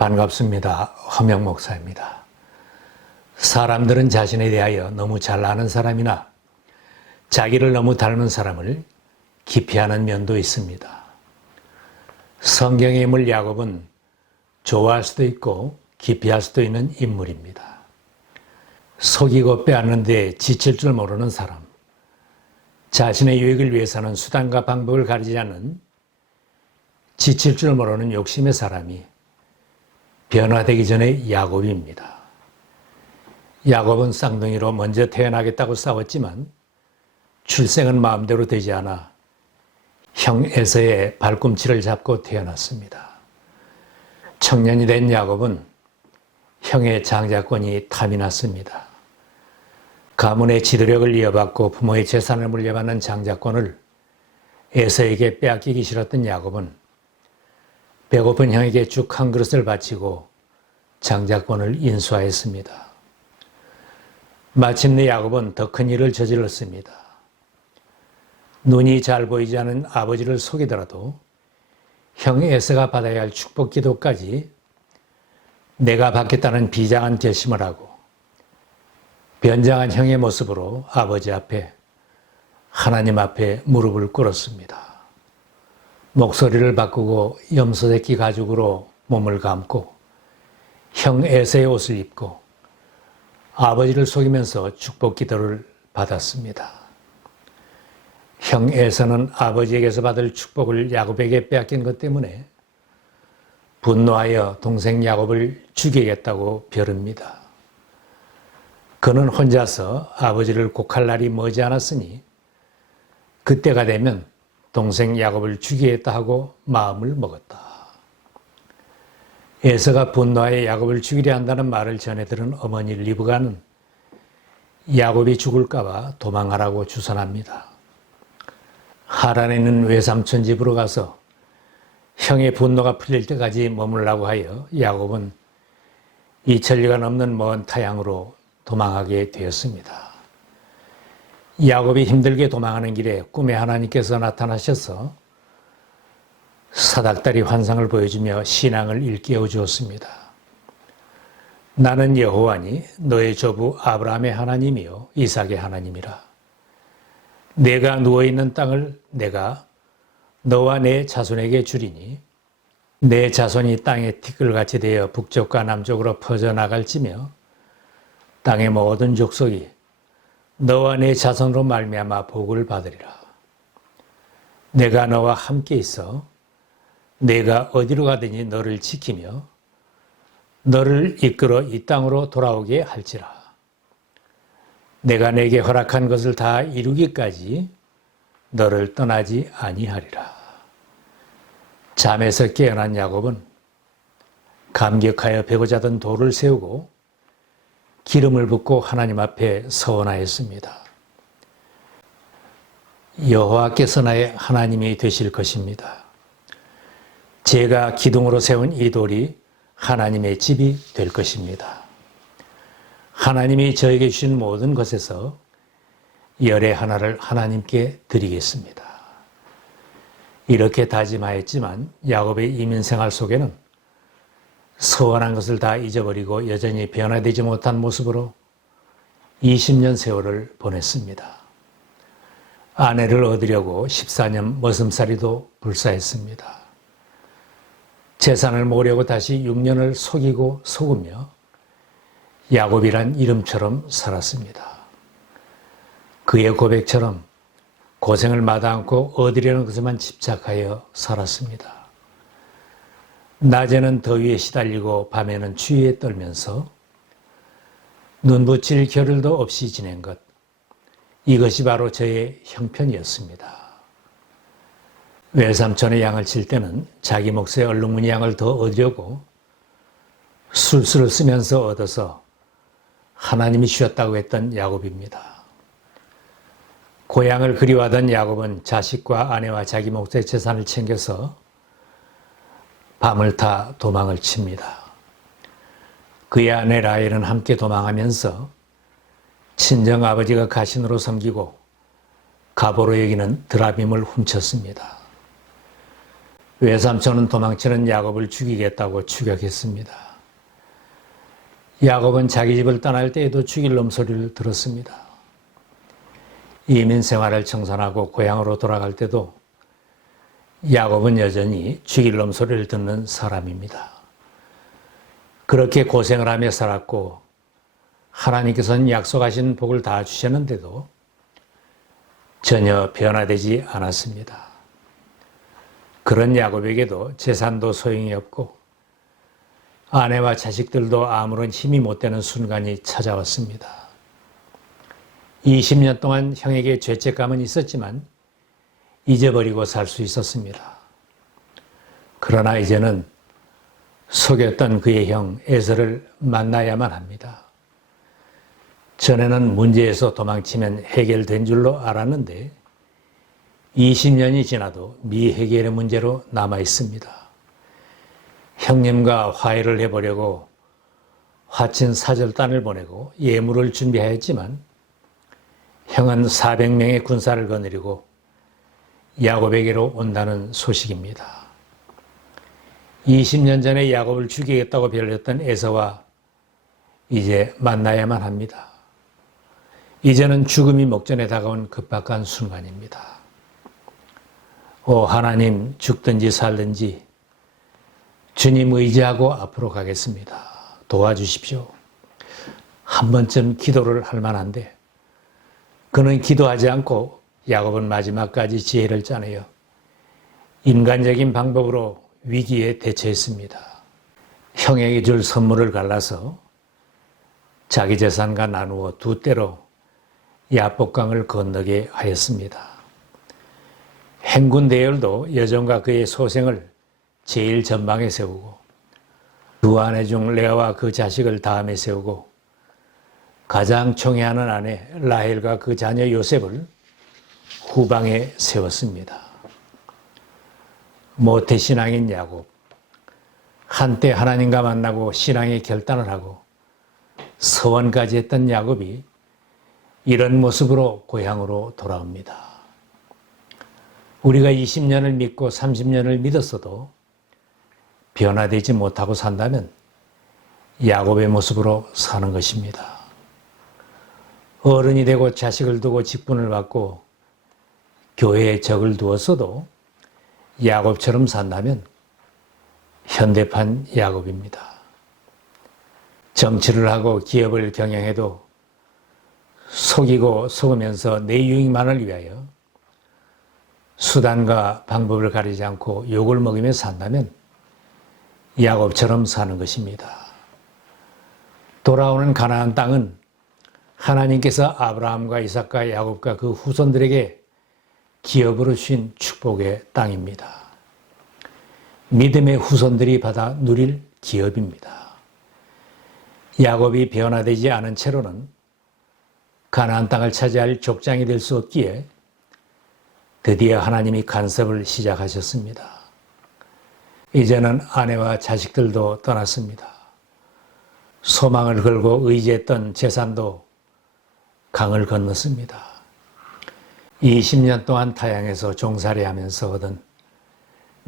반갑습니다. 허명 목사입니다. 사람들은 자신에 대하여 너무 잘 아는 사람이나 자기를 너무 닮은 사람을 기피하는 면도 있습니다. 성경의 인물 야곱은 좋아할 수도 있고 기피할 수도 있는 인물입니다. 속이고 빼앗는 데 지칠 줄 모르는 사람, 자신의 유익을 위해서는 수단과 방법을 가리지 않는 지칠 줄 모르는 욕심의 사람이 변화되기 전의 야곱입니다. 야곱은 쌍둥이로 먼저 태어나겠다고 싸웠지만 출생은 마음대로 되지 않아 형 에서의 발꿈치를 잡고 태어났습니다. 청년이 된 야곱은 형의 장자권이 탐이 났습니다. 가문의 지도력을 이어받고 부모의 재산을 물려받는 장자권을 에서에게 빼앗기기 싫었던 야곱은 배고픈 형에게 죽 한 그릇을 바치고 장자권을 인수하였습니다. 마침내 야곱은 더 큰 일을 저질렀습니다. 눈이 잘 보이지 않은 아버지를 속이더라도 형 에서가 받아야 할 축복 기도까지 내가 받겠다는 비장한 결심을 하고 변장한 형의 모습으로 아버지 앞에, 하나님 앞에 무릎을 꿇었습니다. 목소리를 바꾸고 염소새끼 가죽으로 몸을 감고 형 에서의 옷을 입고 아버지를 속이면서 축복 기도를 받았습니다. 형 에서는 아버지에게서 받을 축복을 야곱에게 빼앗긴 것 때문에 분노하여 동생 야곱을 죽이겠다고 벼릅니다. 그는 혼자서 아버지를 곡할 날이 머지 않았으니 그때가 되면 동생 야곱을 죽이겠다 하고 마음을 먹었다. 에서가 분노하여 야곱을 죽이려 한다는 말을 전해 들은 어머니 리브가는 야곱이 죽을까 봐 도망하라고 주선합니다. 하란에 있는 외삼촌 집으로 가서 형의 분노가 풀릴 때까지 머물라고 하여 야곱은 2000리가 넘는 먼 타향으로 도망하게 되었습니다. 야곱이 힘들게 도망하는 길에 꿈에 하나님께서 나타나셔서 사닥다리 환상을 보여주며 신앙을 일깨워 주었습니다. 나는 여호와니 너의 조부 아브라함의 하나님이요 이삭의 하나님이라. 내가 누워있는 땅을 내가 너와 내 자손에게 주리니 내 자손이 땅의 티끌같이 되어 북쪽과 남쪽으로 퍼져나갈지며 땅의 모든 족속이 너와 내 자손으로 말미암아 복을 받으리라. 내가 너와 함께 있어 내가 어디로 가든지 너를 지키며 너를 이끌어 이 땅으로 돌아오게 할지라. 내가 내게 허락한 것을 다 이루기까지 너를 떠나지 아니하리라. 잠에서 깨어난 야곱은 감격하여 베고자던 돌을 세우고 기름을 붓고 하나님 앞에 서원하였습니다. 여호와께서 나의 하나님이 되실 것입니다. 제가 기둥으로 세운 이 돌이 하나님의 집이 될 것입니다. 하나님이 저에게 주신 모든 것에서 열의 하나를 하나님께 드리겠습니다. 이렇게 다짐하였지만 야곱의 이민생활 속에는 서원한 것을 다 잊어버리고 여전히 변화되지 못한 모습으로 20년 세월을 보냈습니다. 아내를 얻으려고 14년 머슴살이도 불사했습니다. 재산을 모으려고 다시 6년을 속이고 속으며 야곱이란 이름처럼 살았습니다. 그의 고백처럼 고생을 마다 않고 얻으려는 것에만 집착하여 살았습니다. 낮에는 더위에 시달리고 밤에는 추위에 떨면서 눈붙일 겨를도 없이 지낸 것, 이것이 바로 저의 형편이었습니다. 외삼촌의 양을 칠 때는 자기 몫의 얼룩무늬 양을 더 얻으려고 술수를 쓰면서 얻어서 하나님이 주셨다고 했던 야곱입니다. 고향을 그리워하던 야곱은 자식과 아내와 자기 몫의 재산을 챙겨서 밤을 타 도망을 칩니다. 그의 아내 라헬은 함께 도망하면서 친정 아버지가 가신으로 섬기고 가보로 여기는 드라빔을 훔쳤습니다. 외삼촌은 도망치는 야곱을 죽이겠다고 추격했습니다. 야곱은 자기 집을 떠날 때에도 죽일 놈 소리를 들었습니다. 이민 생활을 청산하고 고향으로 돌아갈 때도 야곱은 여전히 죽일 놈 소리를 듣는 사람입니다. 그렇게 고생을 하며 살았고 하나님께서는 약속하신 복을 다 주셨는데도 전혀 변화되지 않았습니다. 그런 야곱에게도 재산도 소용이 없고 아내와 자식들도 아무런 힘이 못 되는 순간이 찾아왔습니다. 20년 동안 형에게 죄책감은 있었지만 잊어버리고 살 수 있었습니다. 그러나 이제는 속였던 그의 형 에서를 만나야만 합니다. 전에는 문제에서 도망치면 해결된 줄로 알았는데 20년이 지나도 미해결의 문제로 남아 있습니다. 형님과 화해를 해보려고 화친 사절단을 보내고 예물을 준비하였지만 형은 400명의 군사를 거느리고 야곱에게로 온다는 소식입니다. 20년 전에 야곱을 죽이겠다고 별렸던 에서와 이제 만나야만 합니다. 이제는 죽음이 목전에 다가온 급박한 순간입니다. 오 하나님, 죽든지 살든지 주님 의지하고 앞으로 가겠습니다. 도와주십시오. 한 번쯤 기도를 할 만한데 그는 기도하지 않고 야곱은 마지막까지 지혜를 짜내어 인간적인 방법으로 위기에 대처했습니다. 형에게 줄 선물을 갈라서 자기 재산과 나누어 두 때로 야복강을 건너게 하였습니다. 행군 대열도 여종과 그의 소생을 제일 전방에 세우고 두 아내 중 레아와 그 자식을 다음에 세우고 가장 총애하는 아내 라헬과 그 자녀 요셉을 후방에 세웠습니다. 모태신앙인 야곱, 한때 하나님과 만나고 신앙의 결단을 하고 서원까지 했던 야곱이 이런 모습으로 고향으로 돌아옵니다. 우리가 20년을 믿고 30년을 믿었어도 변화되지 못하고 산다면 야곱의 모습으로 사는 것입니다. 어른이 되고 자식을 두고 직분을 받고 교회에 적을 두었어도 야곱처럼 산다면 현대판 야곱입니다. 정치를 하고 기업을 경영해도 속이고 속으면서 내 유익만을 위하여 수단과 방법을 가리지 않고 욕을 먹이며 산다면 야곱처럼 사는 것입니다. 돌아오는 가나안 땅은 하나님께서 아브라함과 이삭과 야곱과 그 후손들에게 기업으로 주신 축복의 땅입니다. 믿음의 후손들이 받아 누릴 기업입니다. 야곱이 변화되지 않은 채로는 가나안 땅을 차지할 족장이 될 수 없기에 드디어 하나님이 간섭을 시작하셨습니다. 이제는 아내와 자식들도 떠났습니다. 소망을 걸고 의지했던 재산도 강을 건넜습니다. 20년 동안 타향에서 종살이 하면서 얻은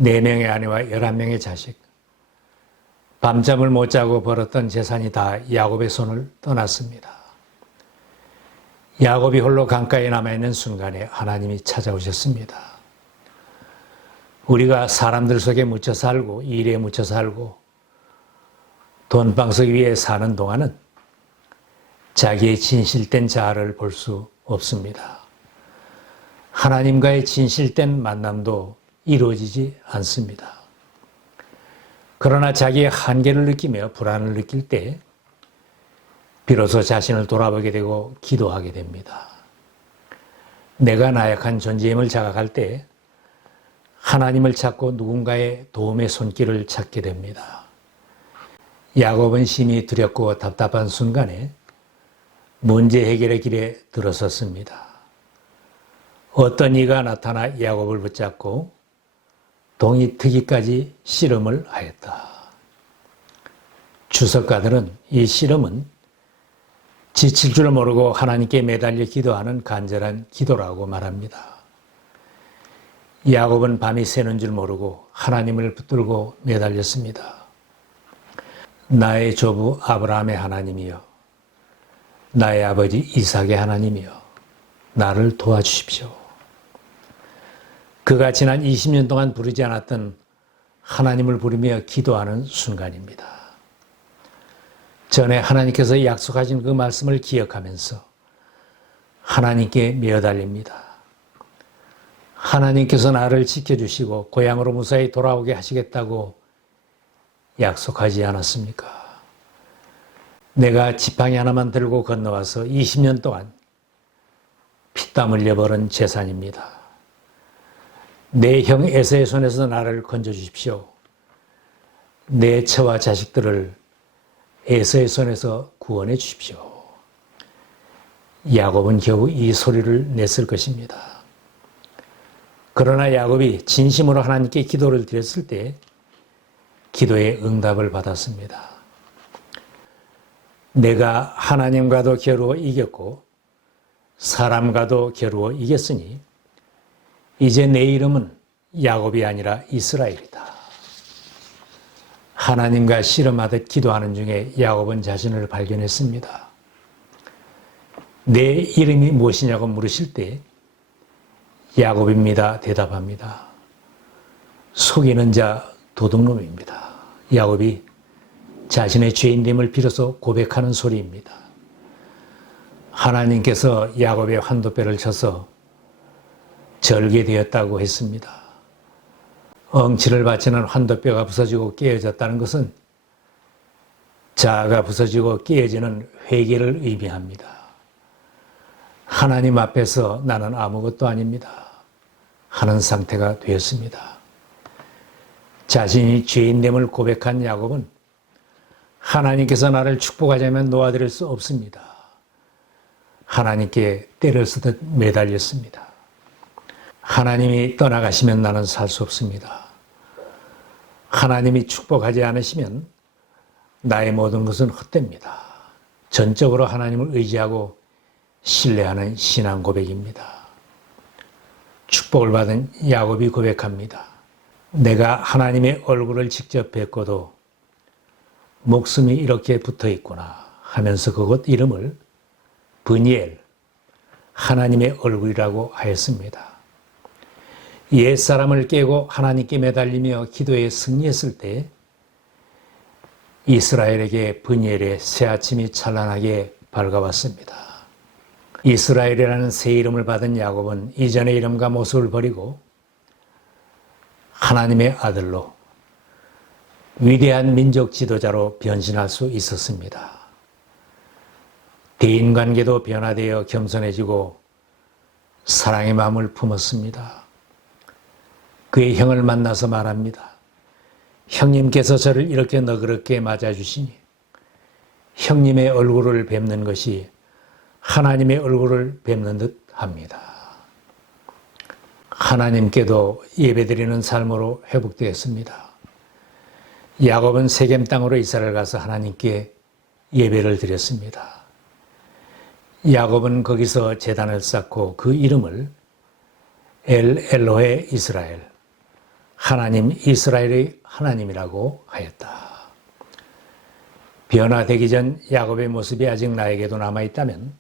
4명의 아내와 11명의 자식, 밤잠을 못 자고 벌었던 재산이 다 야곱의 손을 떠났습니다. 야곱이 홀로 강가에 남아있는 순간에 하나님이 찾아오셨습니다. 우리가 사람들 속에 묻혀 살고 일에 묻혀 살고 돈방석 위에 사는 동안은 자기의 진실된 자아를 볼 수 없습니다. 하나님과의 진실된 만남도 이루어지지 않습니다. 그러나 자기의 한계를 느끼며 불안을 느낄 때 비로소 자신을 돌아보게 되고 기도하게 됩니다. 내가 나약한 존재임을 자각할 때 하나님을 찾고 누군가의 도움의 손길을 찾게 됩니다. 야곱은 심히 두렵고 답답한 순간에 문제 해결의 길에 들어섰습니다. 어떤 이가 나타나 야곱을 붙잡고 동이 트기까지 씨름을 하였다. 주석가들은 이 씨름은 지칠 줄 모르고 하나님께 매달려 기도하는 간절한 기도라고 말합니다. 야곱은 밤이 새는 줄 모르고 하나님을 붙들고 매달렸습니다. 나의 조부 아브라함의 하나님이여, 나의 아버지 이삭의 하나님이여, 나를 도와주십시오. 그가 지난 20년 동안 부르지 않았던 하나님을 부르며 기도하는 순간입니다. 전에 하나님께서 약속하신 그 말씀을 기억하면서 하나님께 매달립니다. 하나님께서 나를 지켜주시고 고향으로 무사히 돌아오게 하시겠다고 약속하지 않았습니까? 내가 지팡이 하나만 들고 건너와서 20년 동안 피땀 흘려 벌은 재산입니다. 내 형 에서의 손에서 나를 건져주십시오. 내 처와 자식들을 에서의 손에서 구원해 주십시오. 야곱은 겨우 이 소리를 냈을 것입니다. 그러나 야곱이 진심으로 하나님께 기도를 드렸을 때 기도의 응답을 받았습니다. 내가 하나님과도 겨루어 이겼고 사람과도 겨루어 이겼으니 이제 내 이름은 야곱이 아니라 이스라엘이다. 하나님과 씨름하듯 기도하는 중에 야곱은 자신을 발견했습니다. 내 이름이 무엇이냐고 물으실 때 야곱입니다 대답합니다. 속이는 자 도둑놈입니다. 야곱이 자신의 죄인됨을 비로소 고백하는 소리입니다. 하나님께서 야곱의 환도뼈를 쳐서 절개되었다고 했습니다. 엉치를 바치는 환도뼈가 부서지고 깨어졌다는 것은 자아가 부서지고 깨어지는 회개를 의미합니다. 하나님 앞에서 나는 아무것도 아닙니다 하는 상태가 되었습니다. 자신이 죄인됨을 고백한 야곱은 하나님께서 나를 축복하자면 놓아드릴 수 없습니다. 하나님께 때를 쓰듯 매달렸습니다. 하나님이 떠나가시면 나는 살 수 없습니다. 하나님이 축복하지 않으시면 나의 모든 것은 헛됩니다. 전적으로 하나님을 의지하고 신뢰하는 신앙 고백입니다. 축복을 받은 야곱이 고백합니다. 내가 하나님의 얼굴을 직접 뵙고도 목숨이 이렇게 붙어 있구나 하면서 그곳 이름을 브니엘, 하나님의 얼굴이라고 하였습니다. 옛사람을 깨고 하나님께 매달리며 기도에 승리했을 때 이스라엘에게 브니엘의 새 아침이 찬란하게 밝아왔습니다. 이스라엘이라는 새 이름을 받은 야곱은 이전의 이름과 모습을 버리고 하나님의 아들로 위대한 민족 지도자로 변신할 수 있었습니다. 대인관계도 변화되어 겸손해지고 사랑의 마음을 품었습니다. 그의 형을 만나서 말합니다. 형님께서 저를 이렇게 너그럽게 맞아주시니 형님의 얼굴을 뵙는 것이 하나님의 얼굴을 뵙는 듯 합니다. 하나님께도 예배드리는 삶으로 회복되었습니다. 야곱은 세겜 땅으로 이사를 가서 하나님께 예배를 드렸습니다. 야곱은 거기서 제단을 쌓고 그 이름을 엘로헤 이스라엘, 하나님 이스라엘의 하나님이라고 하였다. 변화되기 전 야곱의 모습이 아직 나에게도 남아있다면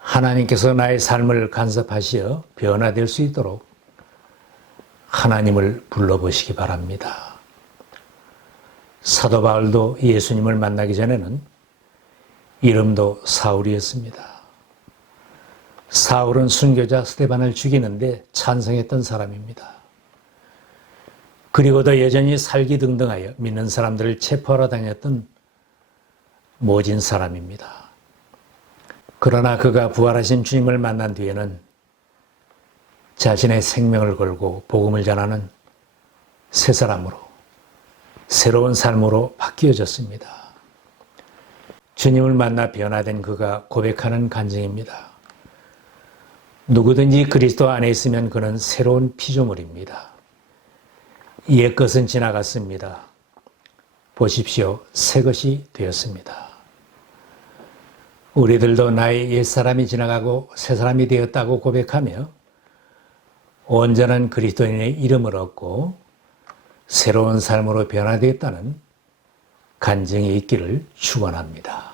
하나님께서 나의 삶을 간섭하시어 변화될 수 있도록 하나님을 불러보시기 바랍니다. 사도 바울도 예수님을 만나기 전에는 이름도 사울이었습니다. 사울은 순교자 스데반을 죽이는데 찬성했던 사람입니다. 그리고도 여전히 살기등등하여 믿는 사람들을 체포하러 다녔던 모진 사람입니다. 그러나 그가 부활하신 주님을 만난 뒤에는 자신의 생명을 걸고 복음을 전하는 새 사람으로, 새로운 삶으로 바뀌어졌습니다. 주님을 만나 변화된 그가 고백하는 간증입니다. 누구든지 그리스도 안에 있으면 그는 새로운 피조물입니다. 옛것은 지나갔습니다. 보십시오. 새것이 되었습니다. 우리들도 나의 옛사람이 지나가고 새사람이 되었다고 고백하며 온전한 그리스도인의 이름을 얻고 새로운 삶으로 변화되었다는 간증이 있기를 축원합니다.